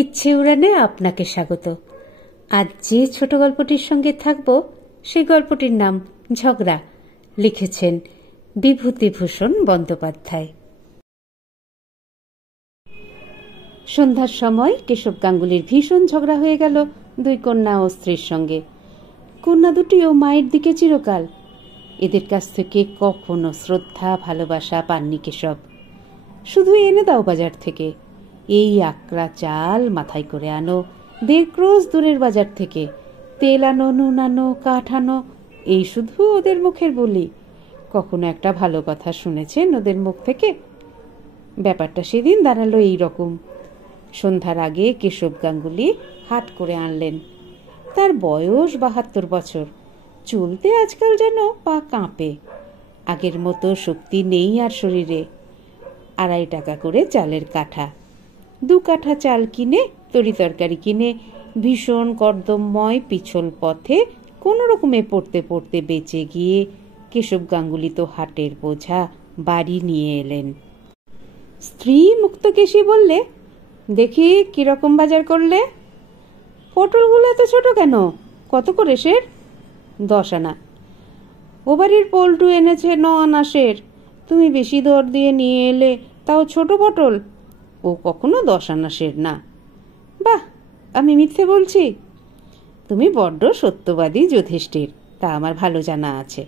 ইচ্ছে উড়ানে আপনাকে স্বাগত। আজ যে ছোট গল্পটির সঙ্গে থাকব সেই গল্পটির নাম ঝগড়া। লিখেছেন বিভূতিভূষণ বন্দ্যোপাধ্যায়। সন্ধ্যার সময় কেশব গাঙ্গুলির ভীষণ ঝগড়া হয়ে গেল দুই কন্যা ও স্ত্রীর সঙ্গে। কন্যা দুটিও মায়ের দিকে চিরকাল। এদের কাছ থেকে কখনো শ্রদ্ধা ভালোবাসা পাননি কেশব। শুধু এনে দাও বাজার থেকে, এই আকড়া চাল মাথায় করে আনো, 1.5 ক্রোশ দূরের বাজার থেকে তেল আনো, নুন আনো, কাঠ আনো, এই শুধু ওদের মুখের বলি। কখনো একটা ভালো কথা শুনেছেন ওদের মুখ থেকে? ব্যাপারটা সেদিন দাঁড়ালো এই রকম। সন্ধ্যার আগে কেশব গাঙ্গুলি হাট করে আনলেন। তার বয়স 72 বছর। চলতে আজকাল যেন পা কাঁপে। আগের মতো শক্তি নেই আর শরীরে। 2.5 টাকা করে চালের কাঠা। 2 কাঠা চাল কিনে, তরি তরকারি কিনে, ভীষণ কর্দমময় পিছল পথে কোনো রকমে পড়তে পড়তে বেঁচে গিয়ে কেশব গাঙ্গুলি তো হাটের বোঝা বাড়ি নিয়ে এলেন। স্ত্রী মুক্তকেশী বললে, দেখি কিরকম বাজার করলে? পটলগুলো এত ছোট কেন? কত করে সের? 10 আনা। ও বাড়ির পল্টু এনেছে 9 আনা সের। তুমি বেশি দর দিয়ে নিয়ে এলে, তাও ছোট পটল। ও কখনো 10 আনা সের না। বাহ, আমি মিথ্যে বলছি? তুমি বড্ড সত্যবাদী যুধিষ্ঠির, তা আমার ভালো জানা আছে।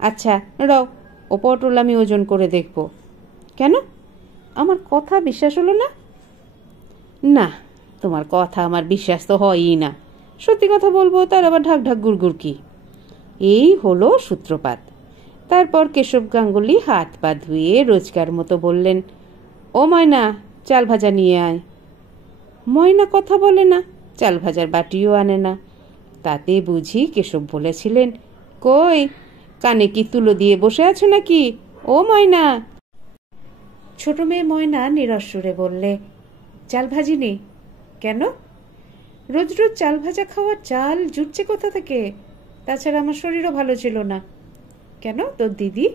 আচ্ছা রও, ও পটল আমি ওজন করে দেখব। কেন, আমার কথা বিশ্বাস হলো না? না, তোমার কথা আমার বিশ্বাস তো হয়ই না। সত্যি কথা বলবো, তার আবার ঢাক ঢাক গুড়গুড় কি? এই হলো সূত্রপাত। তারপর কেশব গাঙ্গুলি হাত পা ধুয়ে রোজকার মতো বললেন, ও ময়না, চাল ভাজা নিয়ে আয়। ময়না কথা বলে না, চাল ভাজার বাটিও আনে না। তাতে বুঝি কেশব বলেছিলেন, কই, কানে কি তুলো দিয়ে বসে আছো নাকি? ও ময়না। ছোট মেয়ে ময়না নিরস সুরে বললে, চাল ভাজিনি। কেন? রোজ রোজ চাল ভাজা খাওয়ার চাল জুটছে কোথা থেকে? তাছাড়া আমার শরীরও ভালো ছিল না। কেন, তোর দিদি?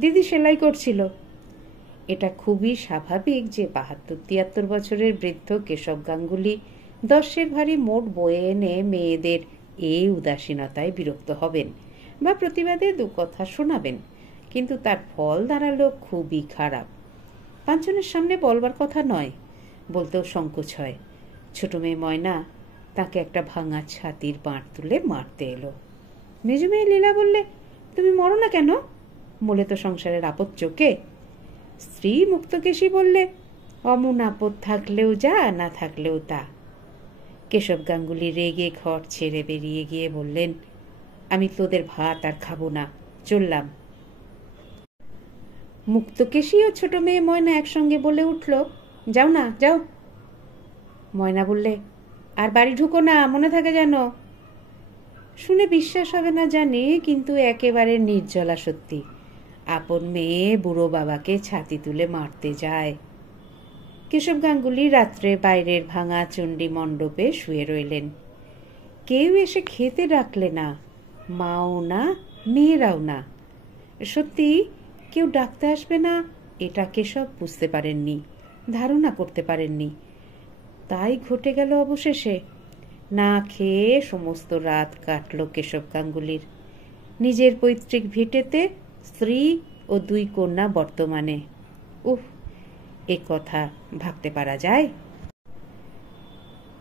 দিদি সেলাই করছিল। এটা খুবই স্বাভাবিক যে 72-73 বছরের বৃদ্ধ কেশব গাঙ্গুলি 10 ভারী মোট বয়ে এনে মেয়েদের এই উদাসীনতায় বিরক্ত হবেন বা প্রতিবাদে 2 কথা শোনাবেন। কিন্তু তার ফল দাঁড়ালো খুবই খারাপ। 5 জনের সামনে বলবার কথা নয়, বলতেও সংকোচ হয়। ছোট মেয়ে ময়না তাকে একটা ভাঙা ছাতির বাঁট তুলে মারতে এলো। মেজো মেয়ে লীলা বললে, তুমি মরো না কেন? মূলে তো সংসারের আপদ চোখে। স্ত্রী মুক্তকেশী বললে, অমন আপদ থাকলেও যা, না থাকলেও তা। কেশব গাঙ্গুলি রেগে ঘর ছেড়ে বেরিয়ে গিয়ে বললেন, আমি তোদের ভাত আর খাবো না, চললাম। মুক্তকেশী ও ছোট মেয়ে ময়না একসঙ্গে বলে উঠল, যাও না, যাও। ময়না বললে, আর বাড়ি ঢুকো না, মনে থাকে যেন। শুনে বিশ্বাস হবে না জানি, কিন্তু একেবারে নির্জলা সত্যি। আপন মেয়ে বুড়ো বাবাকে ছাতি তুলে মারতে যায়। কেশব গাঙ্গুলি রাত্রে বাইরের ভাঙা চণ্ডী মণ্ডপে শুয়ে রইলেন। কেউ এসে খেতে ডাকলে না, মাও না, মেয়েরাও না। সত্যি কেউ ডাকতে আসবে না এটা কেশব বুঝতে পারেননি, ধারণা করতে পারেননি। তাই ঘটে গেল অবশেষে। না খেয়ে সমস্ত রাত কাটল কেশব গাঙ্গুলির। নিজের পৈতৃক ভিটেতে স্ত্রী ও 2 কন্যা বর্তমানে। উহ, এ কথা ভাবতে পারা যায়?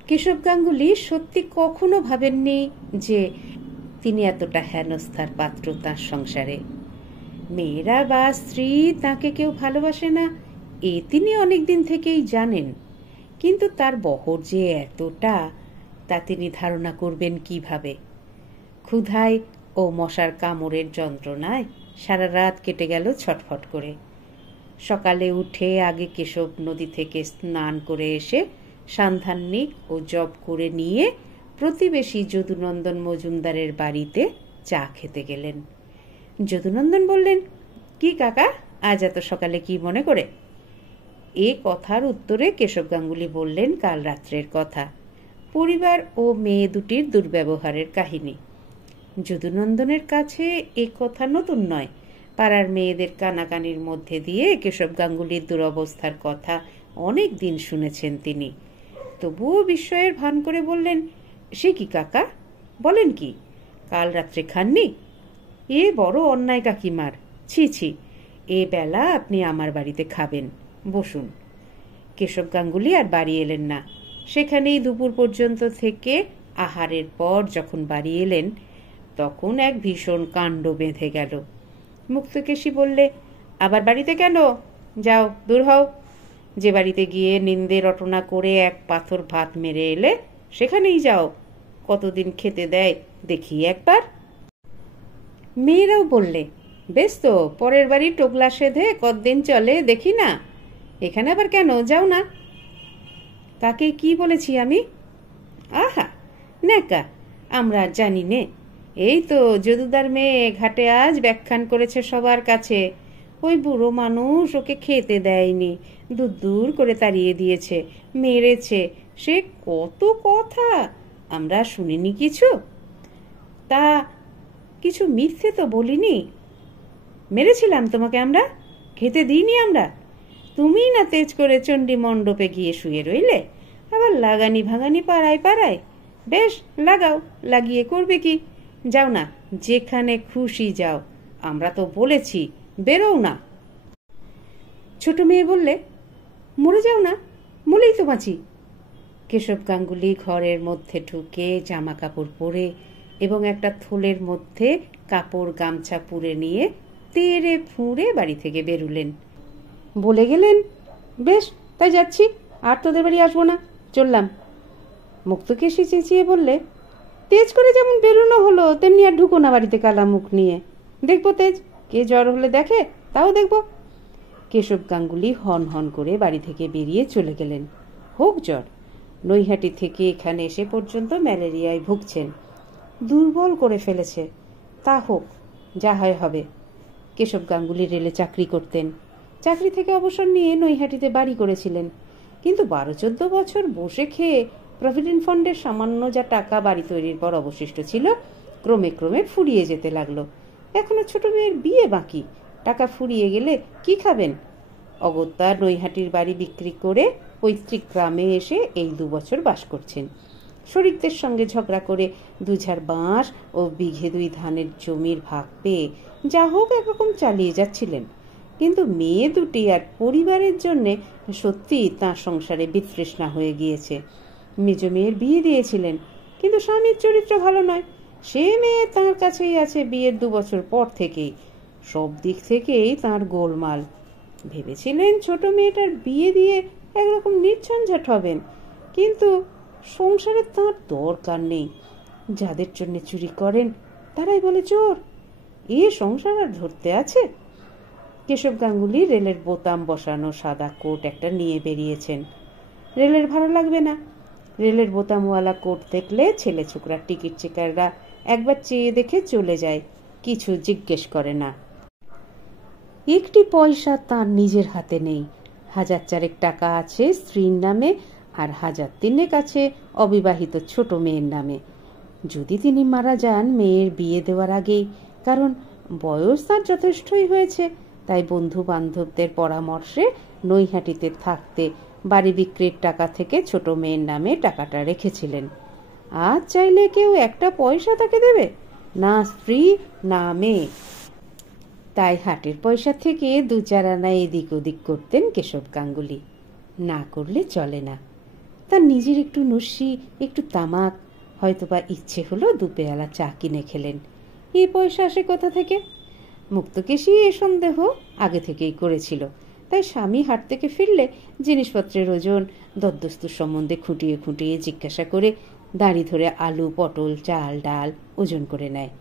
কেশব গাঙ্গুলি সত্যি কখনো ভাবেননি যে তিনি এতটা হেনস্থার পাত্র তাঁর সংসারে। মেয়েরা বা স্ত্রী তাকে কেউ ভালোবাসে না, এ তিনি অনেকদিন থেকেই জানেন। কিন্তু তার বহর যে এতটা, তা তিনি ধারণা করবেন কিভাবে? ক্ষুধায় ও মশার কামড়ের যন্ত্রণায় সারা রাত কেটে গেল ছটফট করে। সকালে উঠে আগে কেশব নদী থেকে স্নান করে এসে সান্ধান্নিক ও জপ করে নিয়ে প্রতিবেশী যদুনন্দন মজুমদারের বাড়িতে চা খেতে গেলেন। যদুনন্দন বললেন, কি কাকা, আজ এত সকালে কি মনে করে? এ কথার উত্তরে কেশব গাঙ্গুলি বললেন কাল রাত্রের কথা, পরিবার ও মেয়ে দুটির দুর্ব্যবহারের কাহিনী। যদুনন্দনের কাছে এ কথা নতুন নয়। পাড়ার মেয়েদের কানাকানির মধ্যে দিয়ে কেশব গাঙ্গুলির দুরবস্থার কথা অনেক দিন শুনেছেন তিনি। তবুও বিস্ময়ের ভান করে বললেন, সে কি কাকা, বলেন কি, কাল রাত্রে খাননি? এ বড় অন্যায় কাকিমার, ছি ছি, এ বেলা আপনি আমার বাড়িতে খাবেন, বসুন। কেশব গাঙ্গুলি আর বাড়ি এলেন না। সেখানেই দুপুর পর্যন্ত থেকে আহারের পর যখন বাড়ি এলেন তখন এক ভীষণ কাণ্ড বেঁধে গেল। মুক্তকেশী বললে, আবার বাড়িতে কেন? যাও, দূর হও। যে বাড়িতে গিয়ে নিন্দে রটনা করে এক পাথর ভাত মেরে এলে সেখানেই যাও। কতদিন খেতে দেয় দেখি একবার। মেয়েরাও বললে, বেশ তো, পরের বাড়ি টোকলা সেধে কতদিন চলে দেখি না, এখানে আবার কেন, যাও না। কাকে কি বলেছি আমি? আহা, নেকা, আমরা জানি নে। এই তো যদুদার মেয়ে ঘাটে আজ ব্যাখ্যান করেছে সবার কাছে, ওই বুড়ো মানুষ ওকে খেতে দেয়নি, দূর দূর করে তাড়িয়ে দিয়েছে, মেরেছে, সে কত কথা, আমরা শুনিনি কিছু? তা কিছু মিথ্যে তো বলিনি। মেরেছিলাম তোমাকে আমরা? খেতে দিইনি আমরা? তুমিই না তেজ করে চণ্ডী মণ্ডপে গিয়ে শুয়ে রইলে, আবার লাগানি ভাগানি পাড়ায় পাড়ায়। বেশ, লাগাও, লাগিয়ে করবে কি? যাও না, যেখানে খুশি যাও, আমরা তো বলেছি বেরোও না। ছোট মেয়ে বললে, মরে যাও না, মরেই তো বাঁচি। কেশব গাঙ্গুলি ঘরের মধ্যে ঢুকে জামা কাপড় পরে এবং একটা থলের মধ্যে কাপড় গামছা পুরে নিয়ে তেড়ে ফুঁড়ে বাড়ি থেকে বেরুলেন। বলে গেলেন, বেশ, তাই যাচ্ছি, আর তোদের বাড়ি আসবো না, চললাম। মুক্তকেশী চেঁচিয়ে বললে, তেজ করে যেমন বেরোনো হলো তেমনি আর ঢুকো না বাড়িতে কালা মুখ নিয়ে, দেখবো তেজ, কে জ্বর হলে দেখে তাও দেখবো। কেশব গাঙ্গুলি হন হন করে বাড়ি থেকে বেরিয়ে চলে গেলেন। হোক জ্বর, নৈহাটি থেকে এখানে এসে পর্যন্ত ম্যালেরিয়ায় ভুগছেন, দুর্বল করে ফেলেছে, তা হোক, যা হয় হবে। কেশব গাঙ্গুলি রেলে চাকরি করতেন, চাকরি থেকে অবসর নিয়ে নৈহাটিতে বাড়ি করেছিলেন, কিন্তু 12-14 বছর বসে খেয়ে প্রভিডেন্ট ফান্ডের সামান্য যা টাকা বাড়ি তৈরির পর অবশিষ্ট ছিল ক্রমে ক্রমে ফুরিয়ে যেতে লাগলো। এখনো ছোট মেয়ের বিয়ে বাকি, টাকা ফুরিয়ে গেলে কি খাবেন? অগত্যা নৈহাটির বাড়ি বিক্রি করে পৈতৃক গ্রামে এসে এই 2 বছর বাস করছেন। শরিকদের সঙ্গে ঝগড়া করে 2 ঝাড় বাঁশ ও বিঘে 2 ধানের জমির ভাগ পেয়ে যা হোক একরকম চালিয়ে যাচ্ছিলেন, কিন্তু মেয়ে দুটি আর পরিবারের জন্য সত্যি তাঁর সংসারে বিতৃষ্ণা হয়ে গিয়েছে। মেজ মেয়ের বিয়ে দিয়েছিলেন, কিন্তু স্বামীর চরিত্র ভালো নয়, সে মেয়ে তাঁর কাছেই আছে বিয়ের 2 বছর পর থেকেই, সব দিক থেকেই তাঁর গোলমাল। ভেবেছিলেন ছোট মেয়েটার বিয়ে দিয়ে একরকম নির্ঝঞ্ঝাট হবেন, কিন্তু সংসারে তাঁর দরকার নেই। যাদের জন্য চুরি করেন তারাই বলে চোর, এ সংসার আর ধরতে আছে? কেশব গাঙ্গুলি রেলের বোতাম বসানো সাদা কোট একটা নিয়ে বেরিয়েছেন। রেলের ভাড়া লাগবে না। রেলের বোতামওয়ালা কোট দেখলে ছেলে ছোকরা টিকিট চেকাররা একবার চেয়ে দেখে চলে যায়, কিছু জিজ্ঞেস করে না। একটি পয়সা তার নিজের হাতে নেই। 1,000 টাকা আছে স্ত্রীর নামে আর 1,000 আছে অবিবাহিত ছোট মেয়ের নামে। যদি তিনি মারা যান মেয়ের বিয়ে দেওয়ার আগেই, কারণ বয়স তার যথেষ্টই হয়েছে, তাই বন্ধু বান্ধবদের পরামর্শে নৈহাটিতে থাকতে বাড়ি বিক্রির টাকা থেকে ছোট মেয়ের নামে টাকাটা রেখেছিলেন। আজ চাইলে কেউ একটা পয়সা তাকে দেবে না, স্ত্রী না মেয়ে। তাই হাটের পয়সা থেকে 2-4 আনা এদিক ওদিক করতেন কেশব গাঙ্গুলি, না করলে চলে না। তার নিজের একটু নস্যি, একটু তামাক, হয়তোবা ইচ্ছে হলো 2 পেয়ালা চা কিনে খেলেন। এই পয়সা আসে কোথা থেকে? মুক্তকেশী এ সন্দেহ আগে থেকেই করেছিল, তাই স্বামী হাট থেকে ফিরলে জিনিসপত্রের ওজন দদ্দস্তুর সম্বন্ধে খুঁটিয়ে খুঁটিয়ে জিজ্ঞাসা করে দাঁড়ি ধরে আলু, পটল, চাল, ডাল ওজন করে নেয়।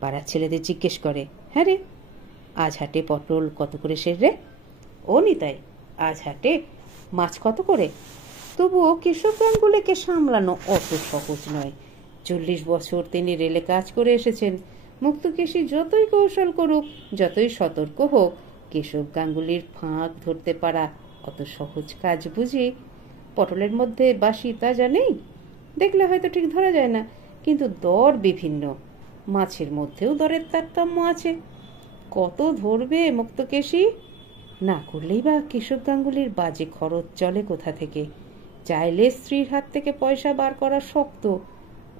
পাড়ার ছেলেদের জিজ্ঞেস করে, হ্যাঁ রে, আজ হাটে পটল কত করে সের রে? ও নিতাই, আজ হাটে মাছ কত করে? তবুও কেশব গাঙ্গুলিকে সামলানো অত সহজ নয়। 40 বছর তিনি রেলে কাজ করে এসেছেন। মুক্তকেশী যতই কৌশল করুক, যতই সতর্ক হোক, কেশব গাঙ্গুলির ফাঁক ধরতে পারা অত সহজ কাজ বুঝি? পটলের মধ্যে বাসি তাজা নেই, দেখলে হয়তো ঠিক ধরা যায় না, কিন্তু দর বিভিন্ন। মাছের মধ্যেও দরের তারতম্য আছে। কত ধরবে মুক্তকেশী? না করলেই বা কেশব গাঙ্গুলির বাজে খরচ চলে কোথা থেকে? চাইলে স্ত্রীর হাত থেকে পয়সা বার করা শক্ত,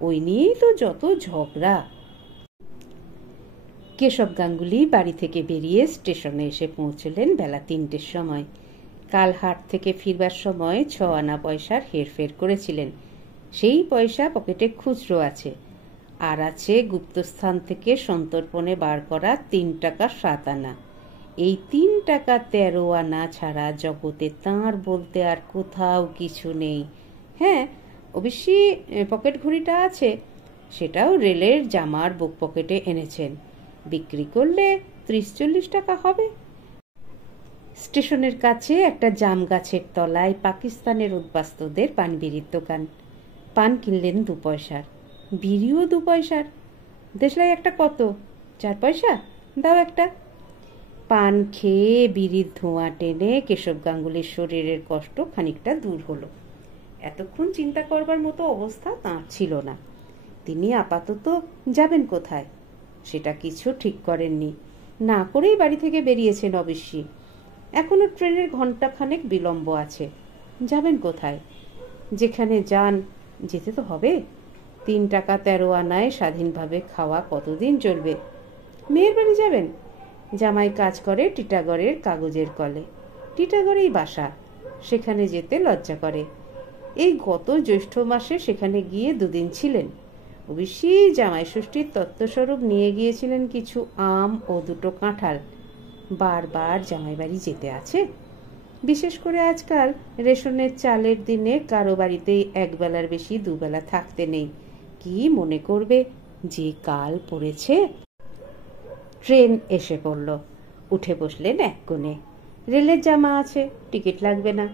ওই নিয়েই তো যত ঝগড়া। কেশব গাঙ্গুলি বাড়ি থেকে বেরিয়ে স্টেশনে এসে পৌঁছলেন বেলা 3টের সময়। কাল হাট থেকে ফিরবার সময় 6 আনা পয়সার হেরফের করেছিলেন। সেই পয়সা পকেটে খুচরো আছে, আর আছে গুপ্তস্থান থেকে সন্তর্পণে বার করা 3 টাকা 7 আনা। এই 3 টাকা 13 আনা ছাড়া জগতে তাঁর বলতে আর কোথাও কিছু নেই। হ্যাঁ, অবশ্যই পকেট ঘড়িটা আছে, সেটাও রেলের জামার বুক পকেটে এনেছেন। বিক্রি করলে 30-40 টাকা হবে। স্টেশনের কাছে একটা জাম গাছের তলায় পাকিস্তানের উদ্বাস্তুদের পানবিড়ির দোকান। পান কিনলেন 2 পয়সার, বিড়িও 2 পয়সার। দেশলাই একটা কত? 4 পয়সা, দাও একটা। পান খেয়ে বিড়ির ধোঁয়া টেনে কেশব গাঙ্গুলির শরীরের কষ্ট খানিকটা দূর হলো। এতক্ষণ চিন্তা করবার মতো অবস্থা তাঁর ছিল না। তিনি আপাতত যাবেন কোথায় সেটা কিছু ঠিক করেননি। না করেই বাড়ি থেকে বেরিয়েছেন অবশ্যই। এখনো ট্রেনের ঘণ্টাখানেক বিলম্ব আছে। যাবেন কোথায়? যেখানে যান, যেতে তো হবে। 3 টাকা 13 আনায় স্বাধীনভাবে খাওয়া কতদিন চলবে? মেয়ের বাড়ি যাবেন। জামাই কাজ করে টিটাগড়ের কাগজের কলে। টিটাগড়েই বাসা, সেখানে যেতে লজ্জা করে। এই গত জ্যৈষ্ঠ মাসে সেখানে গিয়ে 2 দিন ছিলেন। অবশ্যই জামাই ষষ্ঠীর তত্ত্বস্বরূপ নিয়ে গিয়েছিলেন কিছু আম ও 2টো কাঁঠাল। বারবার জামাই বাড়ি যেতে আছে। বিশেষ করে আজকাল রেশনের চালের দিনে কারো বাড়িতেই 1 বেলার বেশি 2 বেলা থাকতে নেই। কি মনে করবে যে কাল পড়েছে। ট্রেন এসে পড়ল। উঠে বসলেন এক কোণে। রেলের জামা আছে, টিকিট লাগবে না।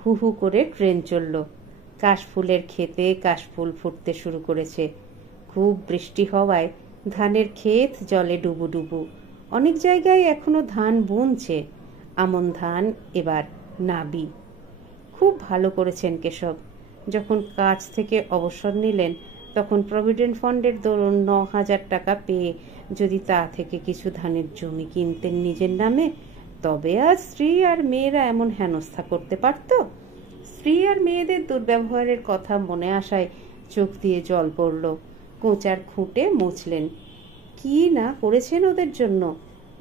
হু হু করে ট্রেন চলল। কাশফুলের ক্ষেতে কাশফুল ফুটতে শুরু করেছে। খুব বৃষ্টি হওয়ায় ধানের ক্ষেত জলে ডুবুডুবু। অনেক জায়গায় এখনো ধান বুনছে। আমন ধান এবার নাবি। খুব ভালো করেছেন কেশব। যখন কাজ থেকে অবসর নিলেন তখন প্রভিডেন্ট ফান্ডের দরুন 9,000 টাকা পেয়ে যদি তা থেকে কিছু ধানের জমি কিনতেন নিজের নামে, তবে আজ স্ত্রী আর মেয়েরা এমন হেনস্থা করতে পারত? স্ত্রী আর মেয়েদের দুর্ব্যবহারের কথা মনে আসায় চোখ দিয়ে জল পড়ল। কোঁচার খুঁটে মুছলেন। কি না করেছেন ওদের জন্য।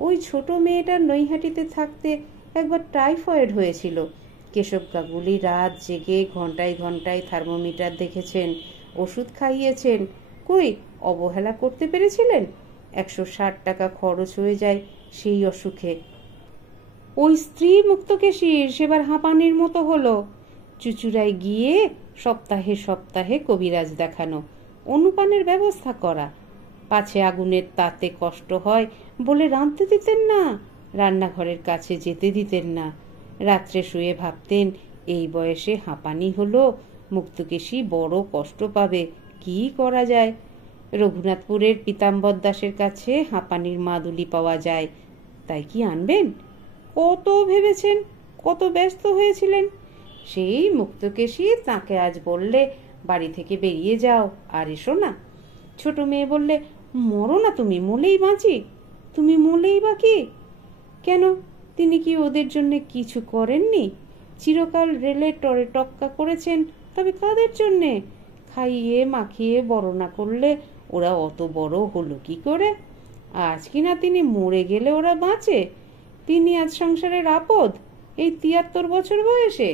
ওই ছোট মেয়েটার নৈহাটিতে থাকতে একবার টাইফয়েড হয়েছিল। কেশব গাঙ্গুলি রাত জেগে ঘন্টায় ঘন্টায় থার্মোমিটার দেখেছেন, ওষুধ খাইয়েছেন। কই অবহেলা করতে পেরেছিলেন? 160 টাকা খরচ হয়ে যায় সেই অসুখে। ওই স্ত্রী মুক্তকেশীর সেবার হাঁপানির মতো হলো। চুচুড়ায় গিয়ে সপ্তাহে সপ্তাহে কবিরাজ দেখানো, অনুপানের ব্যবস্থা করা। পাছে আগুনের তাতে কষ্ট হয় বলে রাঁধতে দিতেন না, রান্নাঘরের কাছে যেতে দিতেন না। রাত্রে শুয়ে ভাবতেন, এই বয়সে হাঁপানি হলো, মুক্তকেশী বড় কষ্ট পাবে, কি করা যায়? রঘুনাথপুরের পীতাম্বর দাসের কাছে হাঁপানির মাদুলি পাওয়া যায়, তাই কি আনবেন? কত ভেবেছেন, কত ব্যস্ত হয়েছিলেন। সেই মুক্তকেশী তাকে আজ বললে, বাড়ি থেকে বেরিয়ে যাও আর এসো না। ছোট মেয়ে বললে, মরো না তুমি, মলেই বাঁচি। তুমি মলেই বা কি? কেন, তিনি কি ওদের জন্য কিছু করেননি? চিরকাল রেলে টরে টক্কা করেছেন, তবে কাদের জন্যে? খাইয়ে মাখিয়ে বড় না করলে ওরা অত বড় হলো কি করে? আজ কিনা তিনি মরে গেলে ওরা বাঁচে? তিনি আজ সংসারের আপদ, এই 73 বছর বয়সে।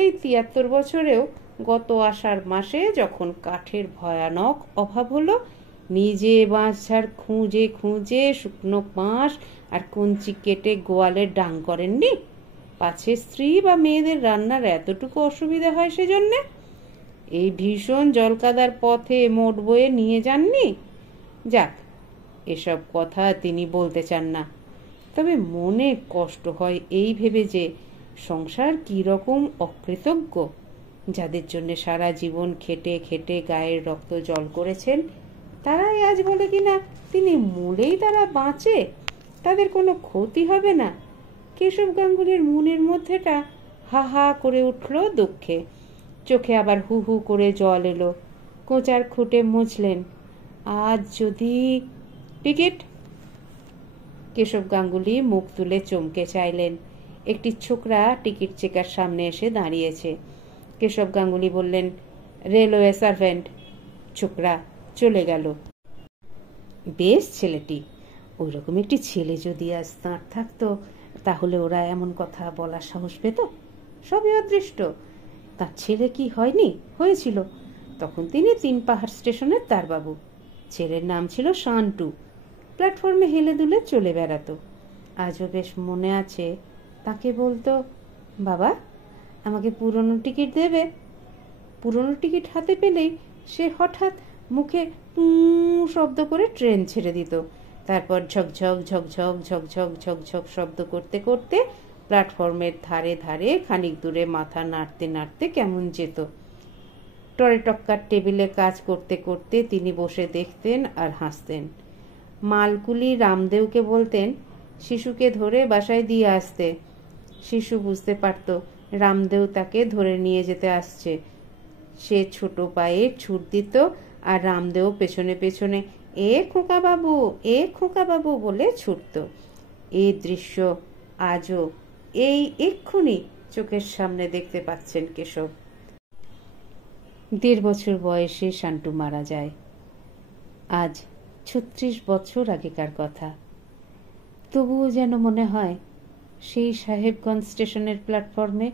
এই 73 বছরেও গত আষাঢ় মাসে যখন কাঠের ভয়ানক অভাব হলো, নিজে বাঁশঝাড় খুঁজে খুঁজে শুকনো বাঁশ আর কঞ্চি কেটে গোয়ালের ডাং করেননি? পাছে স্ত্রী বা মেয়েদের রান্নার এতটুকু অসুবিধা হয় সেজন্যে? এই ভীষণ জলকাদার পথে মোট বয়ে নিয়ে যাননি? যাক, এসব কথা তিনি বলতে চান না। তবে মনে কষ্ট হয় এই ভেবে যে সংসার কি রকম অকৃতজ্ঞ। যাদের জন্য সারা জীবন খেটে খেটে গায়ের রক্ত জল করেছেন, তারাই আজ বলে কিনা তিনি মলেই তারা বাঁচে, তাদের কোনো ক্ষতি হবে না। কেশব গাঙ্গুলির মনের মধ্যেটা হা হা করে উঠল দুঃখে। চোখে আবার হু হু করে জল এলো। কোঁচার খুঁটে মুছলেন। আজ যদি টিকিট। কেশব গাঙ্গুলি মুখ তুলে চমকে চাইলেন। একটি ছোকরা টিকিট চেকার সামনে এসে দাঁড়িয়েছে। কেশব গাঙ্গুলি বললেন, রেলওয়ে সার্ভেন্ট। ছোকরা চলে গেল। বেশ ছেলেটি, ওই রকম একটি ছেলে যদি আজ তাঁর থাকতো তাহলে ওরা এমন কথা বলার সাহস পেত? সবই অদৃষ্ট। তার ছেলে কি হয়নি? হয়েছিল। তখন তিনি 3 পাহাড় স্টেশনের তারবাবু। ছেলের নাম ছিল শান্টু। প্ল্যাটফর্মে হেলে দুলে চলে বেড়াতো। আজও বেশ মনে আছে, তাকে বলতো, বাবা আমাকে পুরনো টিকিট দেবে? পুরনো টিকিট হাতে পেলেই সে হঠাৎ মুখে শব্দ করে ট্রেন ছেড়ে দিত। তারপর ঝকঝক ঝকঝক ঝকঝক ঝকঝক শব্দ করতে করতে প্ল্যাটফর্মের ধারে ধারে খানিক দূরে মাথা নাড়তে নাড়তে কেমন যেত। টরে টক্কার টেবিলে কাজ করতে করতে তিনি বসে দেখতেন আর হাসতেন। মালকুলি রামদেওকে বলতেন শিশুকে ধরে বাসায় দিয়ে আসতে। শিশু বুঝতে পারত রামদেও তাকে ধরে নিয়ে যেতে আসছে। সে ছোট পায়ে ছুট দিত আর রামদেও পেছনে পেছনে এ খোকা বাবু, এ খোকা বাবু বলে ছুটত। এই দৃশ্য আজও এই এক্ষুনি চোখের সামনে দেখতে পাচ্ছেন কেশব। 1.5 বছর বয়সে শান্টু মারা যায়। আজ 36 বছর আগেকার কথা। তবুও যেন মনে হয় সেই সাহেবগঞ্জ স্টেশনের প্ল্যাটফর্মে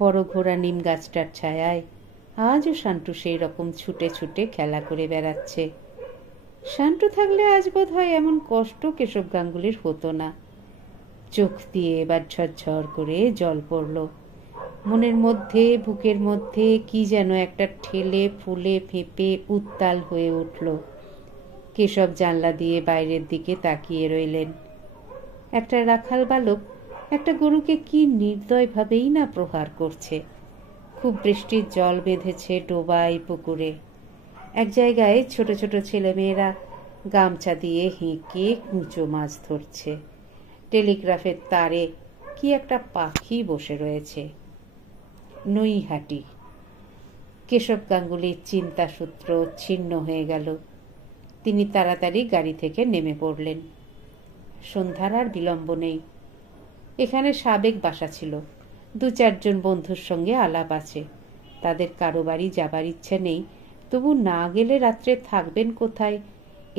বড় ঘোড়া নিম গাছটার ছায়ায় আজও শান্টু সেই রকম ছুটে ছুটে খেলা করে বেড়াচ্ছে। শান্টু থাকলে আজ বোধ হয় এমন কষ্ট কেশব গাঙ্গুলির হতো না। চোখ দিয়ে এবার ঝরঝর করে জল পড়ল। মনের মধ্যে বুকের মধ্যে কি যেন একটা ঠেলে ফুলে ফেঁপে উত্তাল হয়ে উঠল। কেশব জানলা দিয়ে বাইরের দিকে তাকিয়ে রইলেন। একটা রাখাল বালক একটা গরুকে কি নির্দয়ভাবেই না প্রহার করছে। খুব বৃষ্টির জল বেঁধেছে ডোবায় পুকুরে। এক জায়গায় ছোট ছোট ছেলেমেয়েরা গামছা দিয়ে হেঁকে কুঁচো মাছ ধরছে। টেলিগ্রাফের তারে কি একটা পাখি বসে রয়েছে। নৈহাটি। কেশব গাঙ্গুলির চিন্তাসূত্র ছিন্ন হয়ে গেল। তিনি তাড়াতাড়ি গাড়ি থেকে নেমে পড়লেন। সন্ধ্যার আর বিলম্ব নেই। এখানে সাবেক বাসা ছিল। 2-4 জন বন্ধুর সঙ্গে আলাপ আছে। তাদের কারো বাড়ি যাবার ইচ্ছে নেই। তবু না গেলে রাত্রে থাকবেন কোথায়?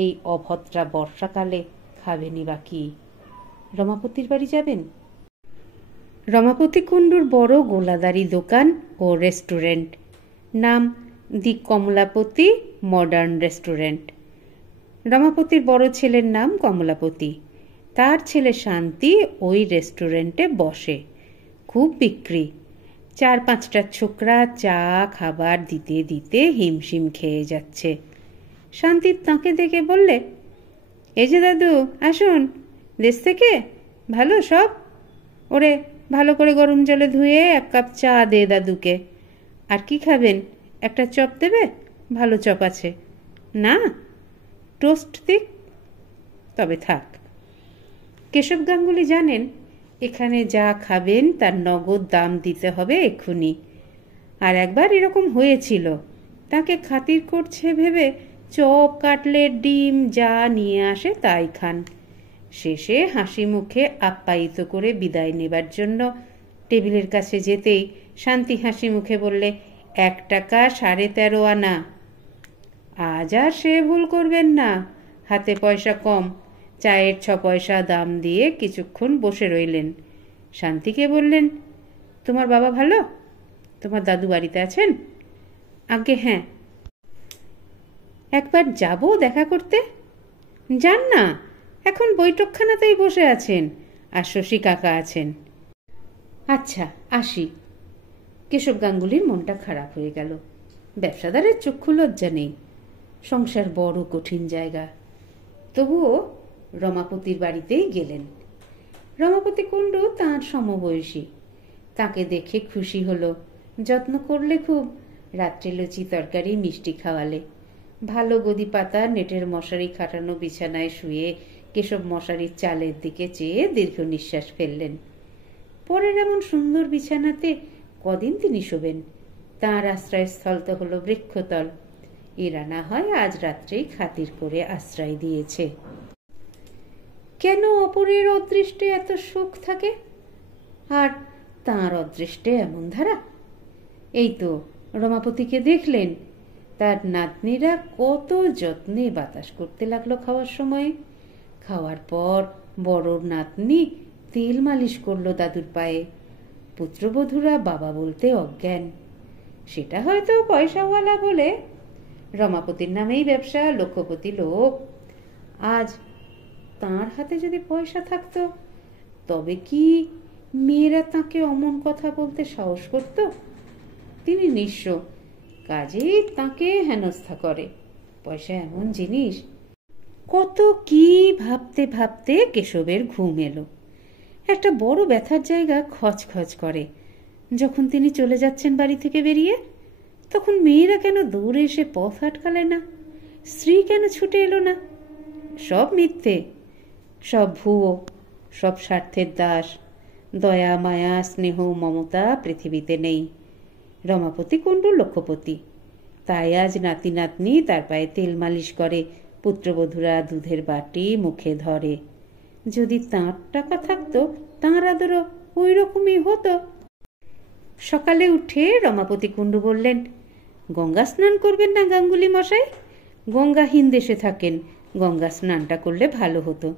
এই অভদ্রা বর্ষাকালে খাবেনই বা কি? রমাপতির বাড়ি যাবেন। রমাপতি কুণ্ডুর বড় গোলাদারি দোকান ও রেস্টুরেন্ট। নাম দি কমলাপতি মডার্ন রেস্টুরেন্ট। রমাপতির বড় ছেলের নাম কমলাপতি। তার ছেলে শান্তি ওই রেস্টুরেন্টে বসে। খুব বিক্রি। 4-5টা ছোকরা চা খাবার দিতে দিতে হিমশিম খেয়ে যাচ্ছে। শান্তি তাকে দেখে বললে, এই যে দাদু, আসুন। দেশ থেকে? ভালো সব? ওরে ভালো করে গরম জলে ধুয়ে 1 কাপ চা দে দাদুকে। আর কি খাবেন? একটা চপ দেবে? ভালো চপ আছে। না, টোস্ট দিক? তবে থাক। কেশব গাঙ্গুলি জানেন এখানে যা খাবেন তার নগদ দাম দিতে হবে এক্ষুনি। আর একবার এরকম হয়েছিল। তাকে খাতির করছে ভেবে চপ, কাটলেট, ডিম যা নিয়ে আসে তাই খান। শেষে হাসি মুখে আপ্যায়িত করে বিদায় নেবার জন্য টেবিলের কাছে যেতেই শান্তি হাসি মুখে বললে, 1 টাকা 13.5 আনা। আজ আর সে ভুল করবেন না। হাতে পয়সা কম। চায়ের 6 পয়সা দাম দিয়ে কিছুক্ষণ বসে রইলেন। শান্তিকে বললেন, তোমার বাবা ভালো? তোমার দাদু বাড়িতে আছেন? আগে হ্যাঁ। একবার যাব দেখা করতে। যান না, এখন বৈঠকখানাতেই বসে আছেন। আর শশী কাকা আছেন। আচ্ছা আসি। কেশব গাঙ্গুলির মনটা খারাপ হয়ে গেল। ব্যবসাদারের চক্ষু লজ্জা নেই। সংসার বড় কঠিন জায়গা। তবুও রমাপতির বাড়িতেই গেলেন। রমাপতি কুণ্ডু তাঁর সমবয়সী। তাকে দেখে খুশি হলো। যত্ন করলে খুব। রাত্রে লুচি তরকারি মিষ্টি খাওয়ালে। ভালো গদি পাতা নেটের মশারি খাটানো বিছানায় শুয়ে কেশব মশারির চালের দিকে চেয়ে দীর্ঘ নিঃশ্বাস ফেললেন। পরের এমন সুন্দর বিছানাতে কদিন তিনি শোবেন? তাঁর আশ্রয়স্থল তো হলো বৃক্ষতল। এরা না হয় আজ রাত্রেই খাতির করে আশ্রয় দিয়েছে। কেন অপরের অদৃষ্টে এত সুখ থাকে আর তাঁর অদৃষ্টে এমন ধারা? এই তো রমাপতিকে দেখলেন, তার নাতনিরা কত যত্নে বাতাস করতে লাগলো খাওয়ার সময়। খাওয়ার পর বড় নাতনি তেল মালিশ করলো দাদুর পায়ে। পুত্রবধূরা বাবা বলতে অজ্ঞান। সেটা হয়তো পয়সাওয়ালা বলে। রমাপতির নামেই ব্যবসা, লক্ষপতি লোক। আজ তাঁর হাতে যদি পয়সা থাকতো তবে কি মেয়েরা তাকে অমন কথা বলতে সাহস করত? তিনি নিঃস্ব, কাজেই তাকে হেনস্থা করে। পয়সা এমন জিনিস। কত কি ভাবতে ভাবতে কেশবের ঘুম এলো। একটা বড় ব্যথার জায়গা খচখচ করে। যখন তিনি চলে যাচ্ছেন বাড়ি থেকে বেরিয়ে, তখন মেয়েরা কেন দৌড়ে এসে পথ আটকালে না? স্ত্রী কেন ছুটে এলো না? সব মিথ্যে, সব ভুয়ো, সব স্বার্থের দাস। দয়া, মায়া, স্নেহ, মমতা পৃথিবীতে নেই। রমাপতি কুণ্ডু লক্ষপতি, তাই আজ নাতি নাতনি তার পায়ে তেল মালিশ করে, পুত্রবধূরা দুধের বাটি মুখে ধরে। যদি তাঁর টাকা থাকতো তাঁর আদরও ওই রকমই হতো। সকালে উঠে রমাপতি কুণ্ডু বললেন, গঙ্গা স্নান করবেন না গাঙ্গুলি মশাই? গঙ্গাহীন দেশে থাকেন, গঙ্গা স্নানটা করলে ভালো হতো।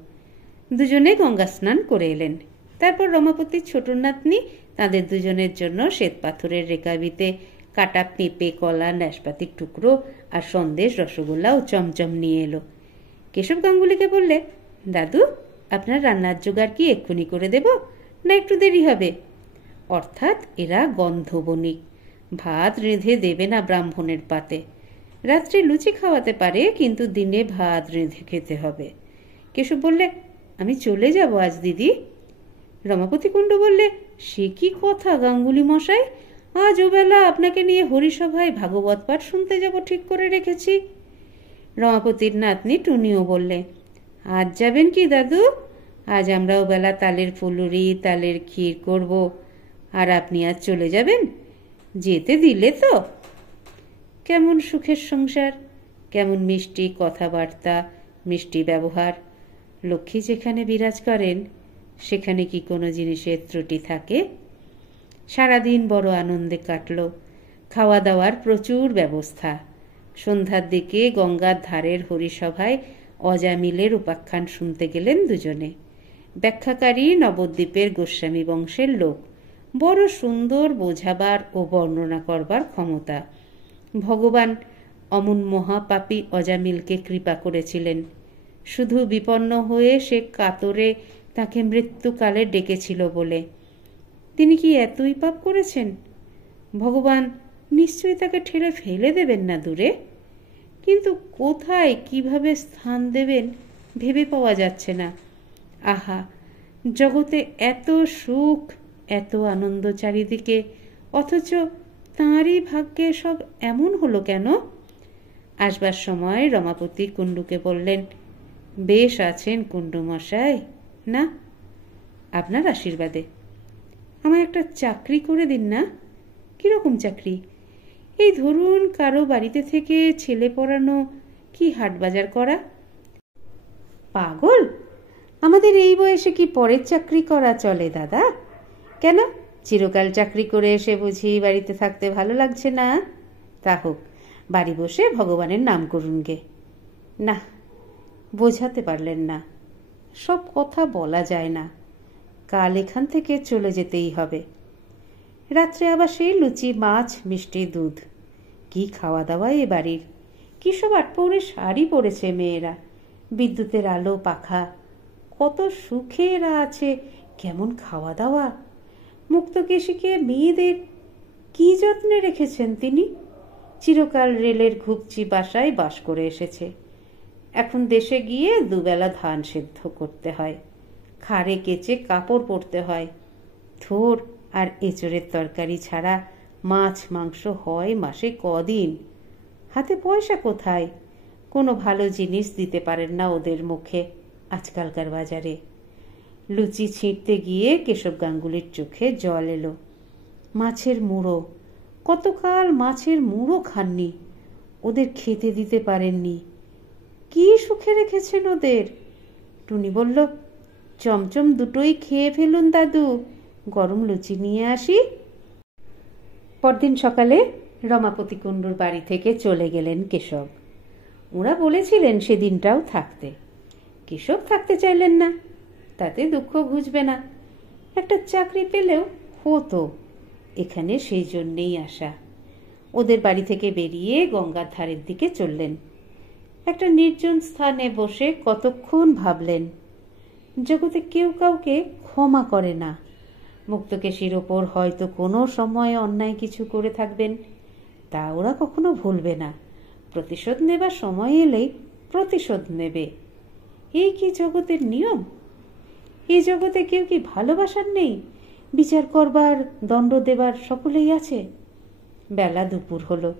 দুজনে গঙ্গা স্নান করে এলেন। তারপর রমাপতির ছোট নাতনি তাদের দুজনের জন্য শ্বেত পাথরের রেকাবিতে কাটা পেঁপে, কলা, নাশপাতির টুকরো আর সন্দেশ, রসগোল্লা ও চমচম নিয়ে এলো। কেশব গাঙ্গুলিকে বললে, দাদু, আপনার রান্নার জোগাড় কি এক্ষুনি করে দেব, না একটু দেরি হবে? অর্থাৎ এরা গন্ধ বণিক, ভাত রেঁধে দেবে না ব্রাহ্মণের পাতে। রাত্রে লুচি খাওয়াতে পারে, কিন্তু দিনে ভাত রেঁধে খেতে হবে। কেশব বললে, আমি চলে যাব আজ দিদি। রমাপতি কুণ্ডু বললে, সে কি কথা গাঙ্গুলি মশাই, আজ ওবেলা আপনাকে নিয়ে হরিসভায় ভাগবত পাঠ শুনতে যাব ঠিক করে রেখেছি। রমাপতির নাতনি টুনিও বললে, আজ যাবেন কি দাদু? আজ আমরা ওবেলা তালের ফুলুরি, তালের ক্ষীর করব, আর আপনি আজ চলে যাবেন? যেতে দিলে তো। কেমন সুখের সংসার, কেমন মিষ্টি কথাবার্তা, মিষ্টি ব্যবহার। লক্ষ্মী যেখানে বিরাজ করেন সেখানে কি কোনো জিনিসের ত্রুটি থাকে? সারাদিন বড় আনন্দে কাটল। খাওয়া দাওয়ার প্রচুর ব্যবস্থা। সন্ধ্যার দিকে গঙ্গার ধারের হরিসভায় অজামিলের উপাখ্যান শুনতে গেলেন দুজনে। ব্যাখ্যাকারী নবদ্বীপের গোস্বামী বংশের লোক। বড় সুন্দর বোঝাবার ও বর্ণনা করবার ক্ষমতা। ভগবান অমন মহাপাপী অজামিলকে কৃপা করেছিলেন। শুধু বিপন্ন হয়ে সে কাতরে তাকে মৃত্যুকালে ডেকেছিল বলে। তিনি কি এতই পাপ করেছেন? ভগবান নিশ্চয়ই তাকে ঠেলে ফেলে দেবেন না দূরে, কিন্তু কোথায় কিভাবে স্থান দেবেন ভেবে পাওয়া যাচ্ছে না। আহা, জগতে এত সুখ, এত আনন্দ চারিদিকে, অথচ তাঁরই ভাগ্যে সব এমন হলো কেন? আসবার সময় রমাপতি কুণ্ডুকে বললেন, বেশ আছেন কুণ্ডু মশাই না? আপনার আশীর্বাদে। আমায় একটা চাকরি করে দিন না। কিরকম চাকরি? এই ধরুন কারো বাড়িতে থেকে ছেলে পড়ানো, কি হাটবাজার করা। পাগল, আমাদের এই বয়সে কি পরের চাকরি করা চলে দাদা? কেন, চিরকাল চাকরি করে এসে বুঝি বাড়িতে থাকতে ভালো লাগছে না? তা হোক, বাড়ি বসে ভগবানের নাম করুন গে। না, বোঝাতে পারলেন না। সব কথা বলা যায় না। কাল এখান থেকে চলে যেতেই হবে। রাত্রে আবার সেই লুচি, মাছ, মিষ্টি, দুধ। কি খাওয়া দাওয়া এ বাড়ির! কি সব আটপৌরে শাড়ি পরেছে মেয়েরা, বিদ্যুতের আলো, পাখা, কত সুখে এরা আছে। কেমন খাওয়া দাওয়া! মুক্তকেশীকে মেয়েদের কি যত্নে রেখেছেন তিনি। চিরকাল রেলের ঘুপচি বাসায় বাস করে এসেছে। এখন দেশে গিয়ে দুবেলা ধান সেদ্ধ করতে হয়, খাড়ে কেচে কাপড় পরতে হয়। থোর আর এঁচড়ের তরকারি ছাড়া মাছ মাংস হয় মাসে কদিন। হাতে পয়সা কোথায়? কোনো ভালো জিনিস দিতে পারেন না ওদের মুখে আজকালকার বাজারে। লুচি ছিঁড়তে গিয়ে কেশব গাঙ্গুলির চোখে জল এলো। মাছের মুড়ো, কতকাল মাছের মুড়ো খাননি, ওদের খেতে দিতে পারেননি। কি সুখে রেখেছেন ওদের। টুনি বলল, চমচম দুটোই খেয়ে ফেলুন দাদু, গরম লুচি নিয়ে আসি। পরদিন সকালে রমাপতি কুণ্ডুর বাড়ি থেকে চলে গেলেন কেশব। ওরা বলেছিলেন সেদিনটাও থাকতে। কেশব থাকতে চাইলেন না, তাতে দুঃখ ঘুচবে না, একটা চাকরি পেলেও হতো, এখানে সেই জন্যেই আসা। ওদের বাড়ি থেকে বেরিয়ে গঙ্গার ধারের দিকে চললেন। একটা নির্জন স্থানে বসে কতক্ষণ ভাবলেন। জগতে কেউ কাউকে ক্ষমা করে না। মুক্তকেশীর ওপর হয়তো কোনো সময় অন্যায় কিছু করে থাকবেন, তা ওরা কখনো ভুলবে না। প্রতিশোধ নেবার সময় এলেই প্রতিশোধ নেবে। এই কি জগতের নিয়ম? এই জগতে কেউ কি ভালোবাসার নেই? বিচার করবার, দণ্ড দেবার সকলেই আছে। বেলা দুপুর হলো।